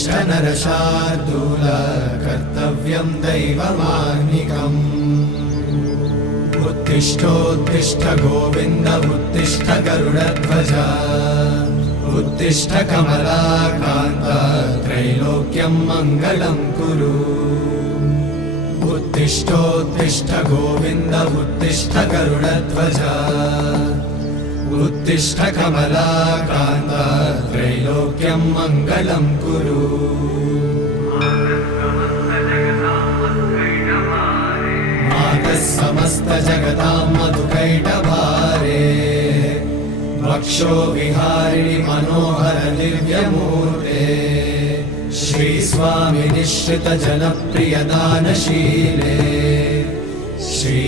उत्तिष्ठ नरशार्दूल कर्तव्यं दैवमाह्निकम् उत्तिष्ठोत्तिष्ठ गोविन्द उत्तिष्ठ गरुडध्वज उत्तिष्ठ कमलाकान्त त्रैलोक्यं मङ्गलं कुरु उत्तिष्ठोत्तिष्ठ गोविन्द उत्तिष्ठ गरुडध्वज उत्तिष्ठ कमलाकान्त त्रैलोक्यं मङ्गलं कुरु मातः समस्त जगतां मधुकैटभारे वक्षो विहारिणि मनोहर दिव्यमूर्ते श्रीस्वामि निश्रित जनप्रिय दानशीले श्री